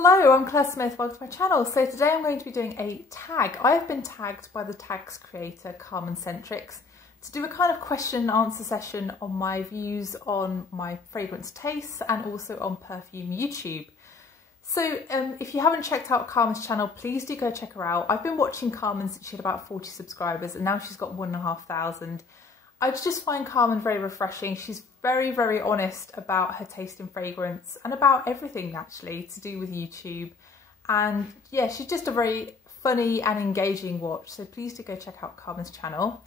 Hello, I'm Claire Smith, welcome to my channel. So today I'm going to be doing a tag. I have been tagged by the tags creator Carmen Centrix to do a kind of question and answer session on my views on my fragrance tastes and also on Perfume YouTube. So if you haven't checked out Carmen's channel, please do go check her out. I've been watching Carmen since she had about 40 subscribers and now she's got 1,500. I just find Carmen very refreshing. She's very, very honest about her taste in fragrance and about everything actually to do with YouTube. And yeah, she's just a very funny and engaging watch. So please do go check out Carmen's channel.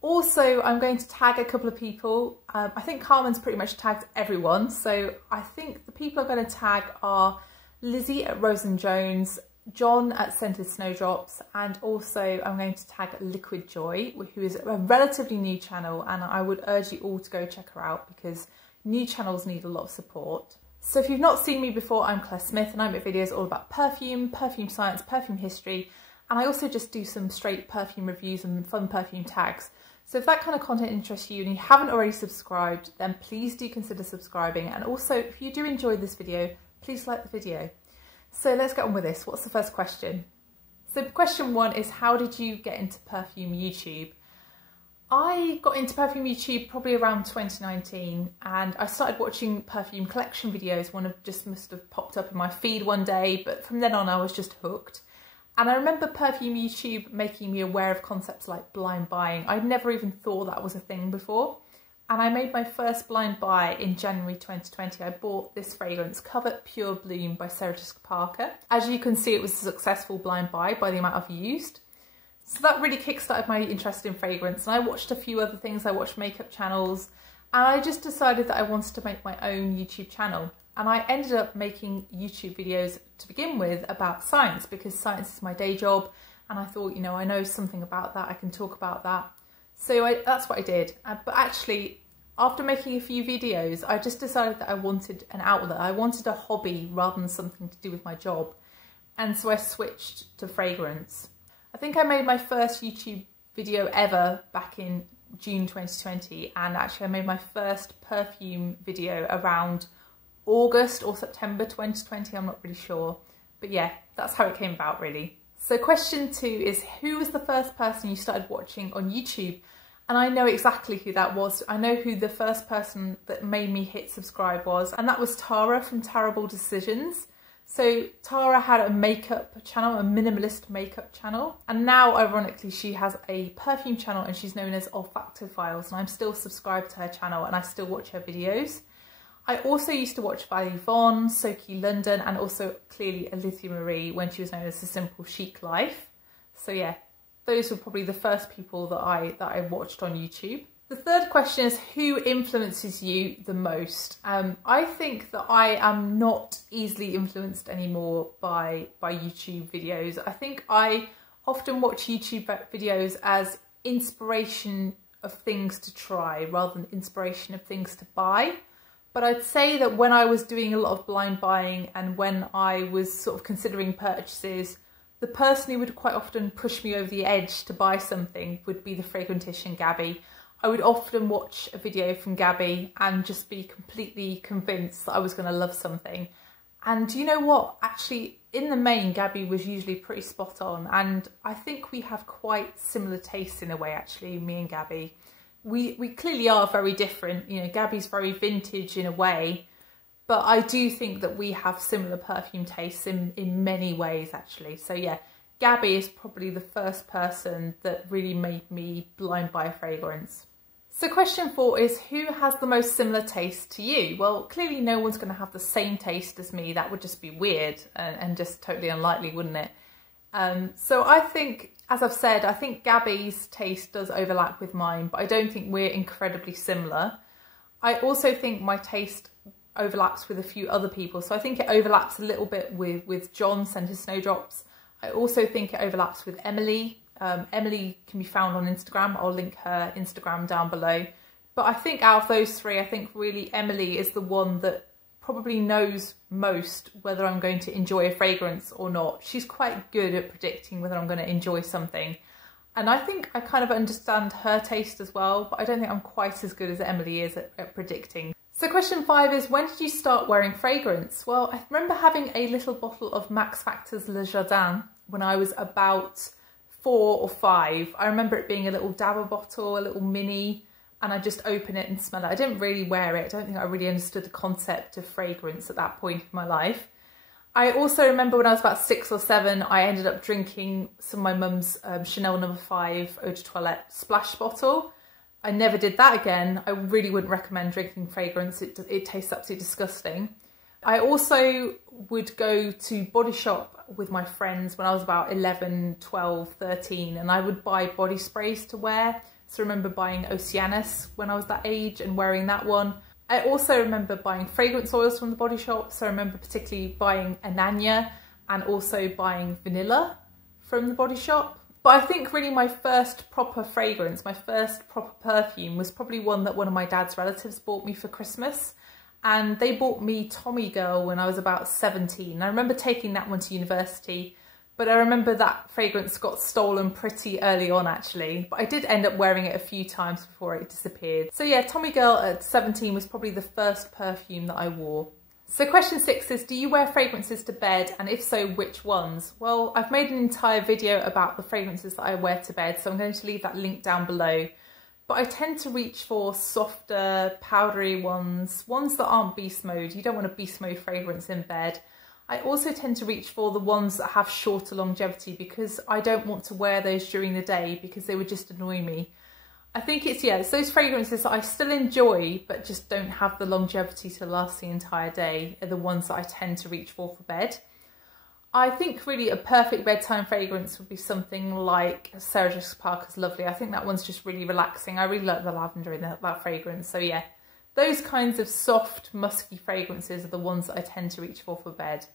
Also, I'm going to tag a couple of people. I think Carmen's pretty much tagged everyone. So I think the people I'm going to tag are Lizzie at Rose & Jones, John at Scented Snowdrops, and also I'm going to tag Liquid Joy, who is a relatively new channel, and I would urge you all to go check her out because new channels need a lot of support. So if you've not seen me before, I'm Claire Smith and I make videos all about perfume, perfume science, perfume history, and I also just do some straight perfume reviews and fun perfume tags. So if that kind of content interests you and you haven't already subscribed, then please do consider subscribing, and also if you do enjoy this video, please like the video. So let's get on with this. What's the first question? So question one is, how did you get into Perfume YouTube? I got into Perfume YouTube probably around 2019 and I started watching perfume collection videos. One of just must have popped up in my feed one day, but from then on I was just hooked. And I remember Perfume YouTube making me aware of concepts like blind buying. I'd never even thought that was a thing before. And I made my first blind buy in January 2020. I bought this fragrance, Covert Pure Bloom by Sarah Jessica Parker. As you can see, it was a successful blind buy by the amount I've used. So that really kickstarted my interest in fragrance. And I watched a few other things. I watched makeup channels. And I just decided that I wanted to make my own YouTube channel. And I ended up making YouTube videos to begin with about science, because science is my day job. And I thought, you know, I know something about that. I can talk about that. So that's what I did. But actually, after making a few videos, I just decided that I wanted an outlet. I wanted a hobby rather than something to do with my job. And so I switched to fragrance. I think I made my first YouTube video ever back in June 2020. And actually I made my first perfume video around August or September 2020. I'm not really sure. But yeah, that's how it came about really. So question two is, who was the first person you started watching on YouTube? And I know exactly who that was. I know who the first person that made me hit subscribe was, and that was Tara from Tarable Decisions. So Tara had a makeup channel, a minimalist makeup channel, and now ironically she has a perfume channel and she's known as Olfactophiles, and I'm still subscribed to her channel and I still watch her videos. I also used to watch Vallivon, Soki London, and also clearly Olivia Marie when she was known as The Simple Chic Life. So yeah, those were probably the first people that I watched on YouTube. The third question is, who influences you the most? I think that I am not easily influenced anymore by YouTube videos. I think I often watch YouTube videos as inspiration of things to try rather than inspiration of things to buy. But I'd say that when I was doing a lot of blind buying and when I was sort of considering purchases, the person who would quite often push me over the edge to buy something would be the fragrantician Gabby. I would often watch a video from Gabby and just be completely convinced that I was going to love something. And you know what? Actually, in the main, Gabby was usually pretty spot on. And I think we have quite similar tastes in a way, actually, me and Gabby. We clearly are very different. You know, Gabby's very vintage in a way. But I do think that we have similar perfume tastes in many ways, actually. So yeah, Gabby is probably the first person that really made me blind buy a fragrance. So question four is, who has the most similar taste to you? Well, clearly no one's going to have the same taste as me. That would just be weird and just totally unlikely, wouldn't it? So I think, as I've said, I think Gabby's taste does overlap with mine, but I don't think we're incredibly similar. I also think my taste overlaps with a few other people. So I think it overlaps a little bit with John, Scented Snowdrops. I also think it overlaps with Emily. Emily can be found on Instagram. I'll link her Instagram down below. But I think out of those three, I think really Emily is the one that probably knows most whether I'm going to enjoy a fragrance or not. She's quite good at predicting whether I'm going to enjoy something. And I think I kind of understand her taste as well, but I don't think I'm quite as good as Emily is at predicting. So question 5 is, when did you start wearing fragrance? Well, I remember having a little bottle of Max Factor's Le Jardin when I was about 4 or 5. I remember it being a little dabber bottle, a little mini, and I just open it and smell it. I didn't really wear it. I don't think I really understood the concept of fragrance at that point in my life. I also remember when I was about 6 or 7, I ended up drinking some of my mum's Chanel No. 5 Eau de Toilette splash bottle. I never did that again. I really wouldn't recommend drinking fragrance. It tastes absolutely disgusting. I also would go to Body Shop with my friends when I was about 11, 12, 13, and I would buy body sprays to wear. So I remember buying Oceanus when I was that age and wearing that one. I also remember buying fragrance oils from the Body Shop. So I remember particularly buying Ananya and also buying Vanilla from the Body Shop. But I think really my first proper fragrance, my first proper perfume was probably one that one of my dad's relatives bought me for Christmas. And they bought me Tommy Girl when I was about 17. I remember taking that one to university, but I remember that fragrance got stolen pretty early on actually. But I did end up wearing it a few times before it disappeared. So yeah, Tommy Girl at 17 was probably the first perfume that I wore. So question 6 is, do you wear fragrances to bed, and if so, which ones? Well, I've made an entire video about the fragrances that I wear to bed, so I'm going to leave that link down below. But I tend to reach for softer, powdery ones that aren't beast mode. You don't want a beast mode fragrance in bed. I also tend to reach for the ones that have shorter longevity because I don't want to wear those during the day because they would just annoy me. I think it's those fragrances that I still enjoy but just don't have the longevity to last the entire day are the ones that I tend to reach for bed. I think really a perfect bedtime fragrance would be something like Sarah Jessica Parker's Lovely. I think that one's just really relaxing. I really like the lavender in that fragrance. So yeah, those kinds of soft, musky fragrances are the ones that I tend to reach for bed.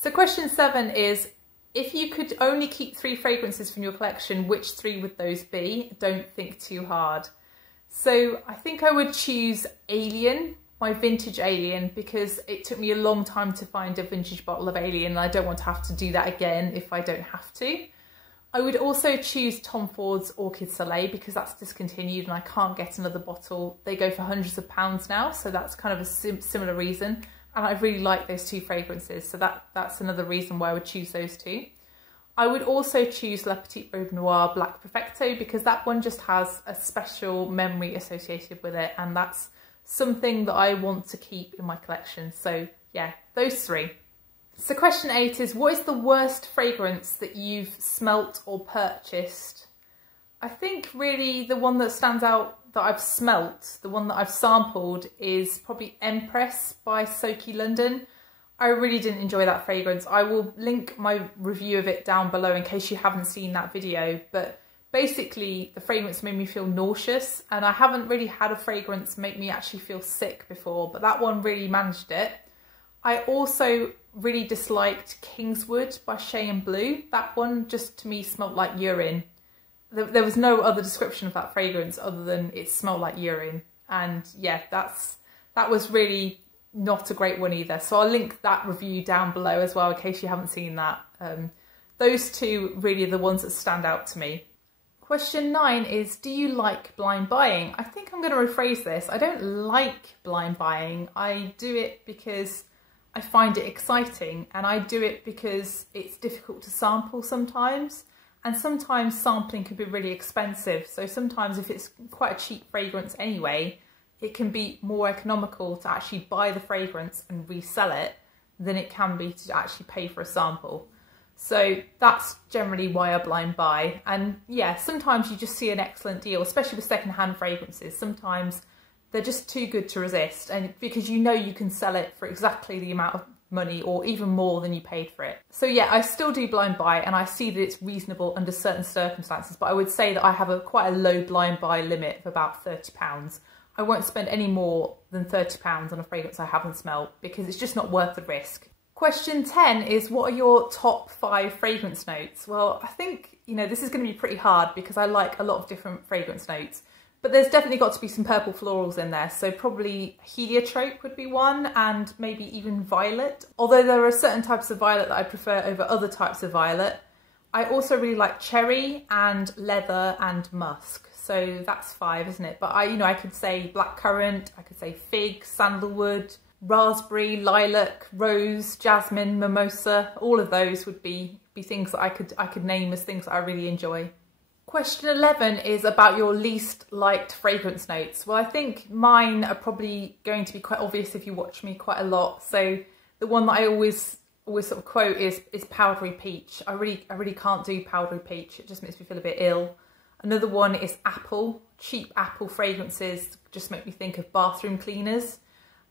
So question 7 is, if you could only keep 3 fragrances from your collection, which 3 would those be? Don't think too hard. So I think I would choose Alien, my vintage Alien, because it took me a long time to find a vintage bottle of Alien and I don't want to have to do that again if I don't have to. I would also choose Tom Ford's Orchid Soleil because that's discontinued and I can't get another bottle. They go for hundreds of pounds now, so that's kind of a similar reason. And I really like those 2 fragrances, so that's another reason why I would choose those 2. I would also choose La Petite Robe Noire Black Perfecto because that one just has a special memory associated with it, and that's something that I want to keep in my collection. So yeah, those 3. So question 8 is, what is the worst fragrance that you've smelt or purchased? I think really the one that stands out that I've smelt, the one that I've sampled, is probably Empress by Soki London. I really didn't enjoy that fragrance. I will link my review of it down below in case you haven't seen that video, but basically the fragrance made me feel nauseous, and I haven't really had a fragrance make me actually feel sick before, but that one really managed it. I also really disliked Kingswood by Shea & Blue. That one just to me smelled like urine. There was no other description of that fragrance other than it smelled like urine. And yeah, that was really not a great one either. So I'll link that review down below as well in case you haven't seen that. Those 2 really are the ones that stand out to me. Question 9 is, do you like blind buying? I think I'm going to rephrase this. I don't like blind buying. I do it because I find it exciting, and I do it because it's difficult to sample sometimes. And sometimes sampling can be really expensive. So sometimes if it's quite a cheap fragrance anyway, it can be more economical to actually buy the fragrance and resell it than it can be to actually pay for a sample. So that's generally why I blind buy. And yeah, sometimes you just see an excellent deal, especially with secondhand fragrances. Sometimes they're just too good to resist, and because you know you can sell it for exactly the amount of money or even more than you paid for it. So yeah, I still do blind buy, and I see that it's reasonable under certain circumstances, but I would say that I have quite a low blind buy limit of about £30. I won't spend any more than £30 on a fragrance I haven't smelled because it's just not worth the risk. Question 10 is, what are your top 5 fragrance notes? Well, I think, this is going to be pretty hard because I like a lot of different fragrance notes. But there's definitely got to be some purple florals in there, so probably heliotrope would be one, and maybe even violet. Although there are certain types of violet that I prefer over other types of violet. I also really like cherry and leather and musk. so that's 5, isn't it? But I could say blackcurrant, I could say fig, sandalwood, raspberry, lilac, rose, jasmine, mimosa. All of those would be things that I could name as things that I really enjoy. Question 11 is about your least liked fragrance notes. Well, I think mine are probably going to be quite obvious if you watch me quite a lot. So the one that I always sort of quote is powdery peach. I really can't do powdery peach. It just makes me feel a bit ill. Another one is apple. Cheap apple fragrances just make me think of bathroom cleaners.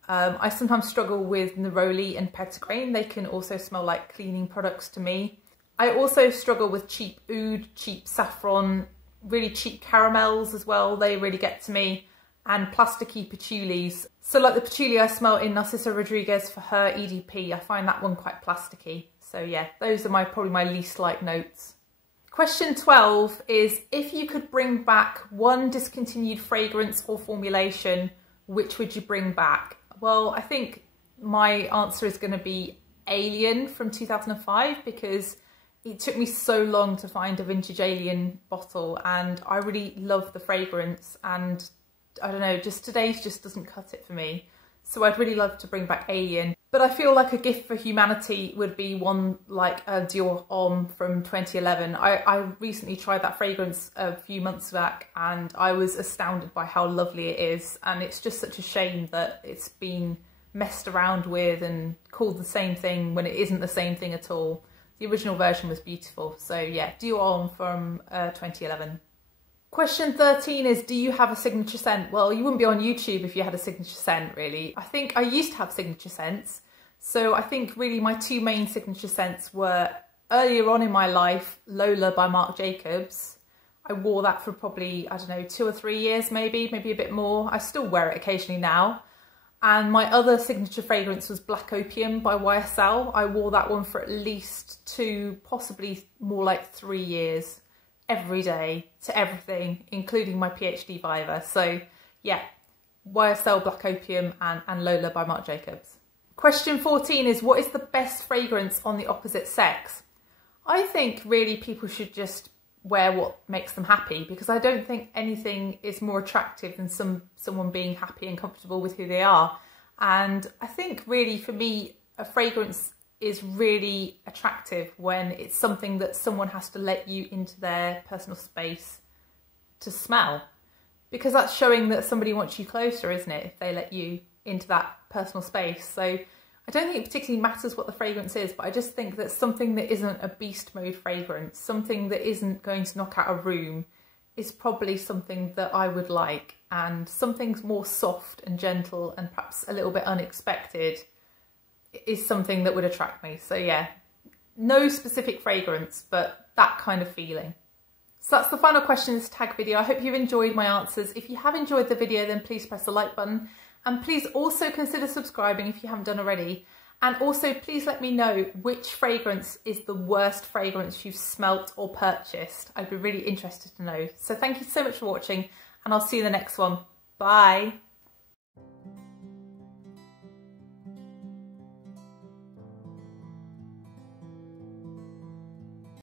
I sometimes struggle with neroli and petitgrain. They can also smell like cleaning products to me. I also struggle with cheap oud, cheap saffron, really cheap caramels as well. They really get to me. And plasticky patchoulis. So like the patchouli I smell in Narcisa Rodriguez for her EDP, I find that one quite plasticky. So yeah, those are probably my least liked notes. Question 12 is, if you could bring back one discontinued fragrance or formulation, which would you bring back? Well, I think my answer is going to be Alien from 2005, because it took me so long to find a vintage Alien bottle and I really love the fragrance, and I don't know, just today's just doesn't cut it for me. So I'd really love to bring back Alien. But I feel like a gift for humanity would be one like a Dior Homme from 2011. I recently tried that fragrance a few months back and I was astounded by how lovely it is. And it's just such a shame that it's been messed around with and called the same thing when it isn't the same thing at all. The original version was beautiful. So yeah, Dior Homme from 2011. Question 13 is, do you have a signature scent? Well, you wouldn't be on YouTube if you had a signature scent, really. I think I used to have signature scents. So I think really my two main signature scents were, earlier on in my life, Lola by Marc Jacobs. I wore that for probably, I don't know, 2 or 3 years maybe a bit more. I still wear it occasionally now. And my other signature fragrance was Black Opium by YSL. I wore that one for at least 2, possibly more like 3 years. Every day to everything, including my PhD viva. So yeah, YSL, Black Opium and Lola by Marc Jacobs. Question 14 is, what is the best fragrance on the opposite sex? I think really people should just wear what makes them happy, because I don't think anything is more attractive than someone being happy and comfortable with who they are. And I think really for me, a fragrance is really attractive when it's something that someone has to let you into their personal space to smell, because that's showing that somebody wants you closer, isn't it, if they let you into that personal space. So I don't think it particularly matters what the fragrance is, but I just think that something that isn't a beast mode fragrance, something that isn't going to knock out a room, is probably something that I would like. And something more soft and gentle and perhaps a little bit unexpected is something that would attract me. So yeah, no specific fragrance, but that kind of feeling. So that's the final question in this tag video. I hope you've enjoyed my answers. If you have enjoyed the video, then please press the like button, and please also consider subscribing if you haven't done already. And also please let me know which fragrance is the worst fragrance you've smelt or purchased. I'd be really interested to know. So thank you so much for watching, and I'll see you in the next one. Bye.